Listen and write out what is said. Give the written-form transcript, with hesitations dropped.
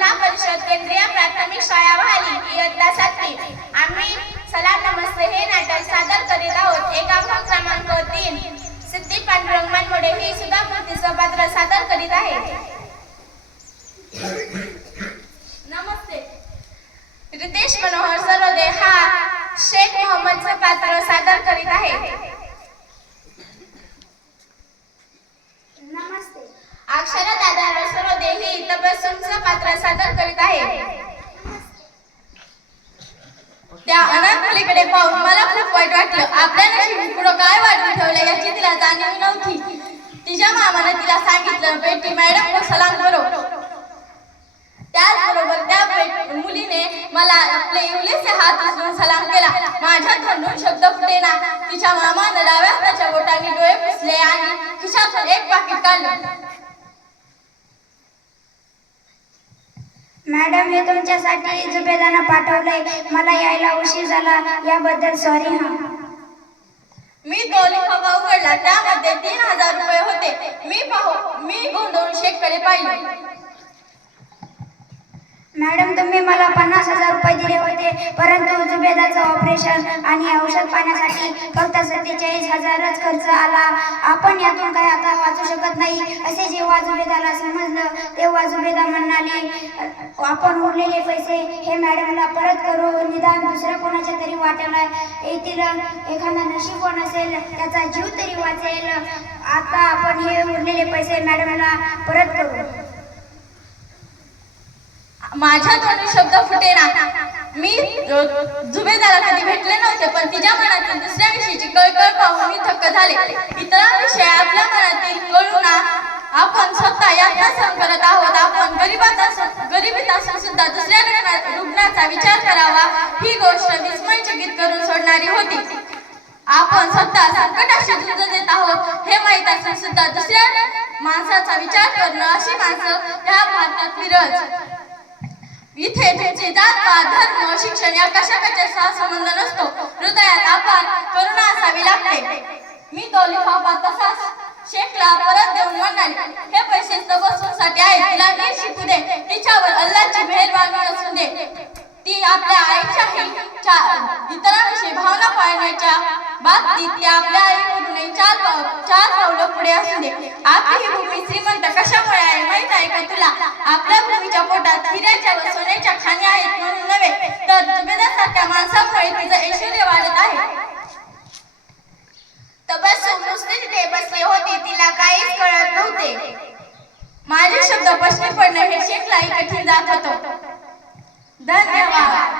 जिल्हा परिषद केंद्रीय प्राथमिक शाळा वाहली इयत्ता 7वी। आम्ही सलाम नमस्ते हे नाटक सादर करीत आहोत। एकांक क्रमांक 3 सिद्धी पांडुरंग मनमोडे ही सुद्धा कृतीचं पात्र सादर करीत आहे। नमस्ते। रितेश मनोहर सरोदे हा शेख मोहम्मदचं पात्र सादर करीत आहे। नमस्ते। अक्षरा दादा सरोदे ही तबस्सुमचं पात्र सादर करीत आहे। त्या अनाथ मुलीकडे पाहून मला खूप वाईट वाटलं। आपल्या नशिबी पुढे काय वाटून ठेवलं याची तिला जाणीव नव्हती। तिच्या मामाने तिला सांगितलं, बेटी मॅडम को सलाम करो। त्याचबरोबर त्या मुलीने मला आपले इवलेसे हात उचलून सलाम केला। माझ्या तोंडून शब्द फुटेना। तिच्या मामाने डाव्या हाताच्या बोटांनी डोळे पुसले आणि खिशातून एक पाकिट काढलं। मॅडम, हे तुमच्यासाठी जुबेदानं पाठवलंय। मला यायला उशीर झाला याबद्दल सॉरी हा। मी तो लिफाफा उघडला, त्यामध्ये 3000 रुपये होते। मी गोंधळून शेखकडे पाहिले। मॅडम, तुम्ही मला 50,000 रुपये दिले होते, परंतु जुबेदाचं ऑपरेशन आणि औषध पाण्यासाठी फक्त 47,000च खर्च आला। आपण यातून काही आता वाचू शकत नाही असे जेव्हा जुबेदाला समजलं तेव्हा जुबेदा म्हणाले, आपण उरलेले पैसे हे मॅडमला परत करू, निदान दुसऱ्या कोणाच्या तरी वाट्याला येतील। एखादा नशीबवान असेल त्याचा जीव तरी वाचेल। आता आपण हे उरलेले पैसे मॅडमला परत करू। माझ्या तोंडून शब्द फुटेना। मी जुबेदाला कधी भेटले नव्हते, पण तिच्या मनातील दुसऱ्या विषयीची कळकळ पाहून मी थक्क झाले। इतरांविषयी आपल्या मनातील कळूना आपण स्वतः यातना सहन करत आहोत। आपण गरिबीत असून सुद्धा दुसऱ्या रुग्णाचा विचार करावा ही गोष्ट विस्मयचकित करून सोडणारी होती। आपण स्वतः संकटाशी झुंज देत आहोत हे माहीत असून सुद्धा दुसऱ्या माणसाचा विचार करणं, अशी माणसं त्या भारतात विरळ। इथे तुमची जात पात धर्म शिक्षण या कशाचा संबंध नसतो। हृदयात आपण करुणा असावी लागते। मी तो लिफाफा तसाच शेखला परत देऊन म्हणाले, हे पैसे तबस्सुमसाठी आहेत, तिला नीट शिकू दे। तिच्यावर अल्लाहची मेहरबानी असू दे। ती आपल्या आईच्याही इतरांविषयी भावना पाळण्याच्या बाबतीत ती आपल्या आईकडूनही चार पावलं पुढे असू दे। आपली ही भूमी श्रीमंत कशामुळे आहे माहित आहे का तुला? आपल्या भूमीच्या पोटात हिऱ्याच्या व सोन्याच्या खाणी आहेत म्हणून नव्हे, तर जुबेदासारख्या माणसामुळे तिचं ऐश्वर्य वाढत आहे। तबस्सुम नुसती तिथे बसली होती, तिला काहीच कळत नव्हते। माझे शब्द पश्चिम पडणं हे शेखलाही कठीण जात होतं। धन्यवाद।